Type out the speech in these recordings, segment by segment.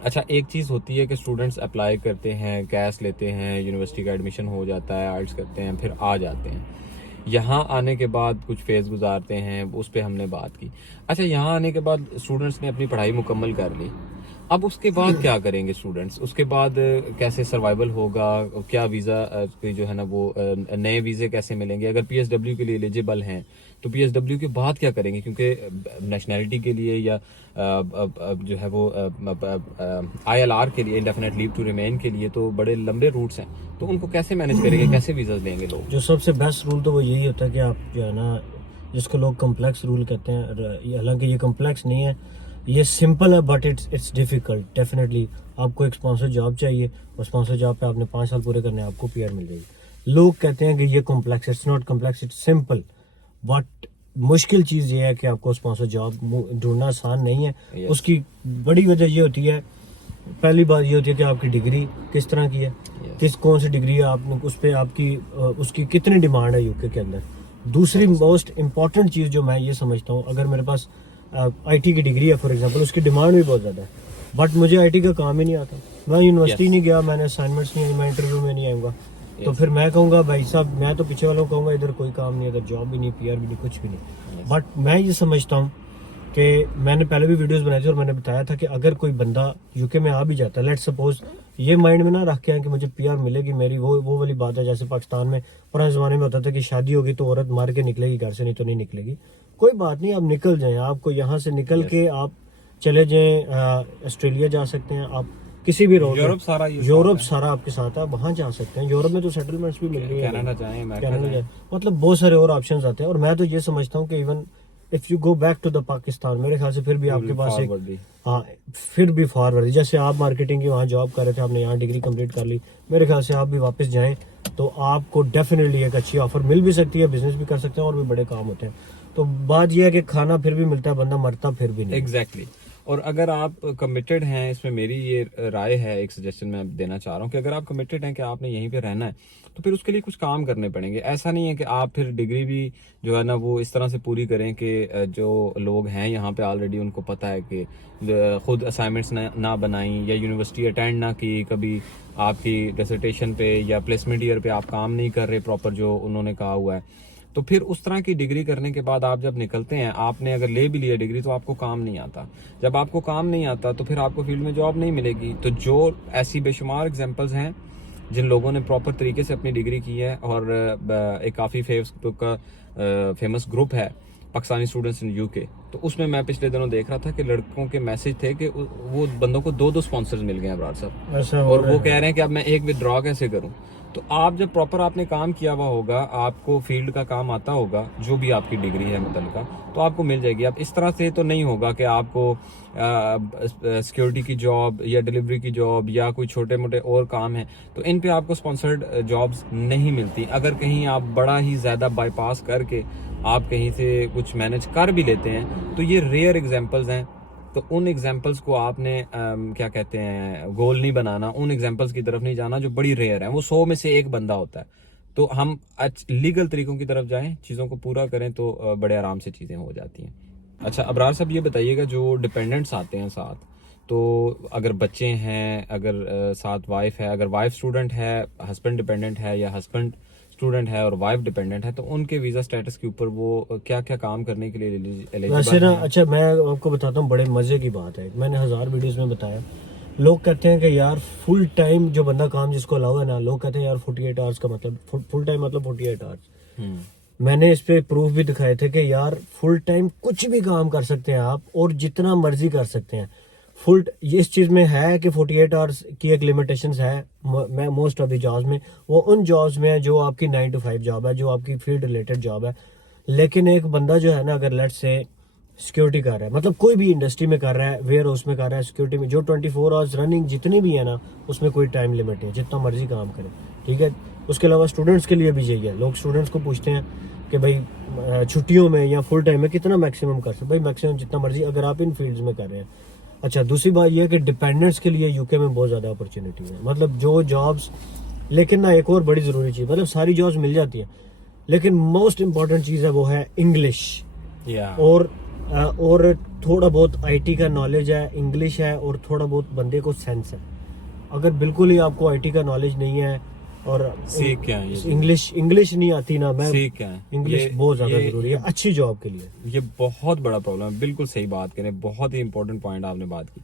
اچھا ایک چیز ہوتی ہے کہ اسٹوڈنٹس اپلائی کرتے ہیں, کیش لیتے ہیں, یونیورسٹی کا ایڈمیشن ہو جاتا ہے, آرٹس کرتے ہیں, پھر آ جاتے ہیں. یہاں آنے کے بعد کچھ فیز گزارتے ہیں, اس پہ ہم نے بات کی. اچھا یہاں آنے کے بعد اسٹوڈنٹس نے اپنی پڑھائی مکمل کر لی, اب اس کے بعد کیا کریں گے اسٹوڈنٹس؟ اس کے بعد کیسے سروائیول ہوگا؟ کیا ویزا جو ہے نا وہ نئے ویزے کیسے ملیں گے؟ اگر پی ایس ڈبلیو کے لیے ایلیجیبل ہیں تو پی ایس ڈبلیو کے بعد کیا کریں گے؟ کیونکہ نیشنلٹی کے لیے یا جو ہے وہ آئی ایل آر کے لیے, انڈیفینیٹ لیو ٹو ریمین کے لیے تو بڑے لمبے روٹس ہیں, تو ان کو کیسے مینیج کریں گے, کیسے ویزاز لیں گے لوگ؟ جو سب سے بیسٹ رول تو وہ یہی ہوتا ہے کہ آپ جو ہے نا, جس کو لوگ کمپلیکس رول کہتے ہیں, حالانکہ یہ کمپلیکس نہیں ہے, یہ سمپل ہے, بٹ اٹس ڈیفیکلٹ. ڈیفینیٹلی آپ کو ایک اسپانسر جاب چاہیے, اور اسپانسر جاب پہ آپ نے 5 سال پورے کرنے, آپ کو پی آر مل جائے گی. لوگ کہتے ہیں کہ یہ complex, it's not complex, it's simple. But مشکل چیز یہ ہے کہ آپ کو اسپانسر جاب ڈھونڈنا آسان نہیں ہے. اس کی بڑی وجہ یہ ہوتی ہے, پہلی بات یہ ہوتی ہے کہ آپ کی ڈگری کس طرح کی ہے, کون سی ڈگری ہے آپ نے, اس پہ آپ کی اس کی کتنی ڈیمانڈ ہے یو کے اندر. دوسری موسٹ امپورٹنٹ چیز جو میں یہ سمجھتا ہوں, اگر میرے پاس آئی ٹی کی ڈگری ہے فار ایگزامپل, اس کی ڈیمانڈ بھی بہت زیادہ ہے, بٹ مجھے آئی ٹی کا کام ہی نہیں آتا, میں یونیورسٹی نہیں گیا, میں نے اسائنمنٹس نہیں, میں انٹرویو میں نہیں آؤں گا, تو پھر میں کہوں گا بھائی صاحب, میں تو پیچھے والوں کو کہوں گا ادھر کوئی کام نہیں, ادھر جاب بھی نہیں, پی آر بھی نہیں, کچھ بھی نہیں. بٹ میں یہ سمجھتا ہوں کہ میں نے پہلے بھی ویڈیوز بنائی تھی اور میں نے بتایا تھا کہ اگر کوئی بندہ یو کے میں آ بھی جاتا ہے, لیٹ سپوز, یہ مائنڈ میں نہ رکھ کے کہ مجھے پی آر ملے گی میری, وہ والی بات ہے جیسے پاکستان میں پرانے زمانے میں ہوتا تھا کہ شادی ہوگی تو عورت مار کے نکلے گی گھر سے, نہیں تو نہیں نکلے گی. کوئی بات نہیں, آپ نکل جائیں, آپ کو یہاں سے نکل کے آپ چلے جائیں, آسٹریلیا جا سکتے ہیں آپ, کسی بھی روڈ, یورپ سارا آپ کے ساتھ ہے, وہاں جا سکتے ہیں. یورپ میں تو سیٹلمنٹس بھی مل رہی ہیں, کینیڈا جائیں, مطلب بہت سارے اور آپشنز آتے ہیں. اور میں تو یہ سمجھتا ہوں کہ even if you go back to the Pakistan, میرے خیال سے پھر بھی آپ کے پاس ایک, ہاں پھر بھی فارورڈ, جیسے آپ مارکیٹنگ کی وہاں جاب کر رہے تھے, آپ نے یہاں ڈگری کمپلیٹ کر لی, میرے خیال سے آپ بھی واپس جائیں تو آپ کو ڈیفینیٹلی ایک اچھی آفر مل بھی سکتی ہے, بزنس بھی کر سکتے ہیں, اور بھی بڑے کام ہوتے ہیں. تو بات یہ ہے کہ کھانا پھر بھی ملتا ہے, بندہ مرتا پھر بھی نہیں. ایگزیکٹلی. اور اگر آپ کمیٹڈ ہیں, اس میں میری یہ رائے ہے, ایک سجیشن میں دینا چاہ رہا ہوں کہ اگر آپ کمیٹڈ ہیں کہ آپ نے یہیں پہ رہنا ہے تو پھر اس کے لیے کچھ کام کرنے پڑیں گے. ایسا نہیں ہے کہ آپ پھر ڈگری بھی جو ہے نا وہ اس طرح سے پوری کریں کہ جو لوگ ہیں یہاں پہ آلریڈی ان کو پتہ ہے کہ خود اسائنمنٹس نہ بنائیں یا یونیورسٹی اٹینڈ نہ کی کبھی, آپ کی ڈسرٹیشن پہ یا پلیسمنٹ ایئر پہ آپ کام نہیں کر رہے پراپر جو انہوں نے کہا ہوا ہے, تو پھر اس طرح کی ڈگری کرنے کے بعد آپ جب نکلتے ہیں, آپ نے اگر لے بھی لیا ڈگری تو آپ کو کام نہیں آتا. جب آپ کو کام نہیں آتا تو پھر آپ کو فیلڈ میں جاب نہیں ملے گی. تو جو ایسی بے شمار ایگزامپلز ہیں جن لوگوں نے پراپر طریقے سے اپنی ڈگری کی ہے, اور ایک کافی فیس بک کا فیمس گروپ ہے پاکستانی اسٹوڈنٹس ان یو کے, تو اس میں پچھلے دنوں دیکھ رہا تھا کہ لڑکوں کے میسج تھے کہ وہ بندوں کو 2 اسپانسرز مل گئے ہیں ابرار صاحب, اور وہ کہہ رہے ہیں کہ اب میں ایک ودرا کیسے کروں. تو آپ جب پراپر آپ نے کام کیا ہوا ہوگا, آپ کو فیلڈ کا کام آتا ہوگا, جو بھی آپ کی ڈگری ہے متعلقہ, تو آپ کو مل جائے گی. اب اس طرح سے تو نہیں ہوگا کہ آپ کو سیکیورٹی کی جاب یا ڈلیوری کی جاب یا کوئی چھوٹے موٹے اور کام ہیں تو ان پہ آپ کو اسپانسرڈ جابز نہیں ملتی. اگر کہیں آپ بڑا ہی زیادہ بائی پاس کر کے آپ کہیں سے کچھ مینج کر بھی لیتے ہیں تو یہ ریئر ایگزامپلز ہیں. تو ان ایگزامپلس کو آپ نے کیا کہتے ہیں گول نہیں بنانا, ان ایگزامپلس کی طرف نہیں جانا جو بڑی ریئر ہیں, وہ 100 میں سے ایک بندہ ہوتا ہے. تو ہم لیگل طریقوں کی طرف جائیں, چیزوں کو پورا کریں تو بڑے آرام سے چیزیں ہو جاتی ہیں. اچھا ابرار صاحب یہ بتائیے گا, جو ڈپینڈنٹس آتے ہیں ساتھ, تو اگر بچے ہیں, اگر ساتھ وائف ہے, اگر وائف اسٹوڈنٹ ہے, ہسبینڈ ڈپینڈنٹ ہے, یا ہسبینڈ اسٹوڈنٹ ہے اور وائف ڈپینڈنٹ ہے, تو ان کے ویزا سٹیٹس کے اوپر وہ کیا کیا کام کرنے کے لیے ویسے نا, اچھا میں آپ کو بتاتا ہوں, بڑے مزے کی بات ہے, میں نے 1000 ویڈیوز میں بتایا. لوگ کہتے ہیں کہ یار فل ٹائم جو بندہ کام جس کو الاؤ ہے نا, لوگ کہتے ہیں یار 48 آورس کا مطلب فل ٹائم مطلب 48 آورس. میں نے اس پہ پروف بھی دکھائے تھے کہ یار فل ٹائم کچھ بھی کام کر سکتے ہیں آپ, اور جتنا مرضی کر سکتے ہیں. یہ اس چیز میں ہے کہ 48 آورس کی ایک لیمیٹیشنز ہے موسٹ آف دی جابز میں, وہ ان جابز میں ہے جو آپ کی 9 to 5 جاب ہے, جو آپ کی فیلڈ ریلیٹڈ جاب ہے. لیکن ایک بندہ جو ہے نا, اگر لیٹ سے سیکیورٹی کر رہا ہے, مطلب کوئی بھی انڈسٹری میں کر رہا ہے, ویئر ہاؤس میں کر رہا ہے, سیکیورٹی میں, جو 24 آورس رننگ جتنی بھی ہے نا, اس میں کوئی ٹائم لمٹ ہے, جتنا مرضی کام کرے, ٹھیک ہے. اس کے علاوہ اسٹوڈنٹس کے لیے بھی یہی ہے. لوگ اسٹوڈنٹس کو پوچھتے ہیں کہ بھائی چھٹیوں میں یا فل ٹائم میں کتنا میکسیمم کر سکتے, بھائی میکسیمم جتنا مرضی اگر آپ ان فیلڈز میں کر رہے ہیں. اچھا دوسری بات یہ ہے کہ ڈپینڈنٹس کے لیے یو کے میں بہت زیادہ اپرچونیٹی ہے, مطلب جو جابس, لیکن نا ایک اور بڑی ضروری چیز, مطلب ساری جابس مل جاتی ہیں لیکن موسٹ امپورٹنٹ چیز ہے وہ ہے انگلش. اور اور تھوڑا بہت IT کا نالج ہے, انگلش ہے, اور تھوڑا بہت بندے کو سینس ہے. اگر بالکل ہی آپ کو IT کا نالج نہیں ہے اور سیکھ کیا ہے یہ انگلش نہیں آتی نا, میں سیکھ کیا ہے انگلش بہت زیادہ ضروری ہے اچھی جاب کے لیے. یہ بہت بڑا پرابلم ہے. بالکل صحیح بات کریں, بہت ہی امپورٹنٹ پوائنٹ آپ نے بات کی.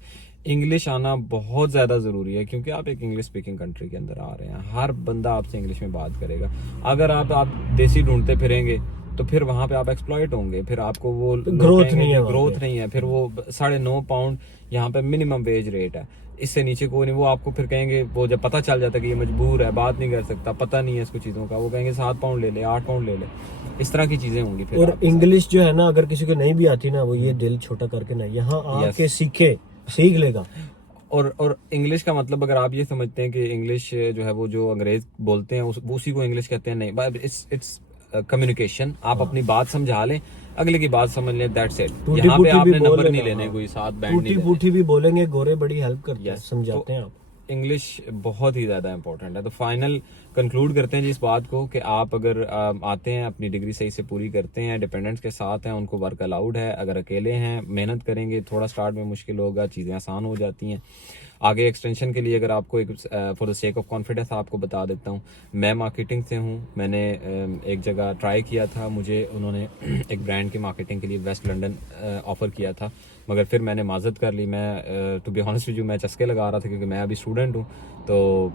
انگلش آنا بہت زیادہ ضروری ہے کیونکہ آپ ایک انگلش اسپیکنگ کنٹری کے اندر آ رہے ہیں. ہر بندہ آپ سے انگلش میں بات کرے گا. اگر آپ دیسی ڈھونڈتے پھریں گے تو پھر وہاں پہ آپ ایکسپلائٹ ہوں گے, پھر آپ کو وہ گروتھ نہیں ہے, گروتھ نہیں ہے. پھر وہ 9.5 پاؤنڈ یہاں پہ منیمم ویج ریٹ ہے, اس سے نیچے کوئی نہیں. وہ آپ کو پھر کہیں گے, وہ جب پتہ چل جاتا ہے کہ یہ مجبور ہے, بات نہیں کر سکتا, پتہ نہیں ہے اس کو چیزوں کا, وہ کہیں گے 7 پاؤنڈ لے لے, 8 پاؤنڈ لے لے. اس طرح کی چیزیں ہوں گی. پھر اور انگلش جو ہے نا, اگر کسی کو نہیں بھی آتی نا, وہ یہ دل چھوٹا کر کے نا یہاں آ کے سیکھ لے گا. اور انگلش کا مطلب اگر آپ یہ سمجھتے ہیں کہ انگلش جو ہے وہ جو انگریز بولتے ہیں اسی کو انگلش کہتے ہیں, نہیں, اٹس کمیونیکیشن. آپ اپنی بات سمجھا لیں, اگلے کی بات سمجھ لیں, دیٹس اٹ. یہاں پہ آپ نے نمبر نہیں لینے, کوئی ساتھ بینڈ نہیں لینے. پوٹھی بھی بولیں گے, گورے بڑی ہیلپ کرتے ہیں, سمجھاتے ہیں آپ. انگلش بہت ہی زیادہ امپورٹنٹ ہے. تو فائنل کنکلوڈ کرتے ہیں جی اس بات کو کہ آپ اگر آتے ہیں, اپنی ڈگری صحیح سے پوری کرتے ہیں, ڈیپینڈنٹس کے ساتھ ہیں, ان کو ورک الاؤڈ ہے. اگر اکیلے ہیں, محنت کریں گے, تھوڑا سٹارٹ میں مشکل ہوگا, چیزیں آسان ہو جاتی ہیں. آگے ایکسٹینشن کے لیے اگر آپ کو for the sake of confidence آپ کو بتا دیتا ہوں, میں مارکیٹنگ سے ہوں. میں نے ایک جگہ ٹرائی کیا تھا, مجھے انہوں نے ایک برانڈ کی مارکیٹنگ کے لیے ویسٹ لنڈن آفر کیا تھا, مگر پھر میں نے معذرت کر لی. میں to be honest with you میں چسکے لگا رہا تھا کیونکہ میں ابھی اسٹوڈنٹ ہوں, تو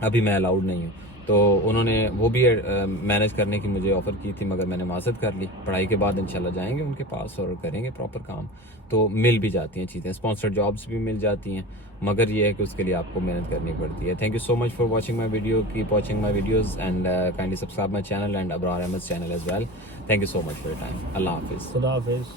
ابھی میں الاؤڈ نہیں ہوں. تو انہوں نے وہ بھی مینیج کرنے کی مجھے آفر کی تھی, مگر میں نے معذرت کر لی. پڑھائی کے بعد انشاءاللہ جائیں گے ان کے پاس اور کریں گے پراپر کام. تو مل بھی جاتی ہیں چیزیں, اسپانسرڈ جابس بھی مل جاتی ہیں, مگر یہ ہے کہ اس کے لیے آپ کو محنت کرنی پڑتی ہے. Thank you so much for watching my video. Keep watching my videos and kindly subscribe my channel and Abrar Ahmed channel as well. Thank you so much for your time. اللہ حافظ. خدا حافظ.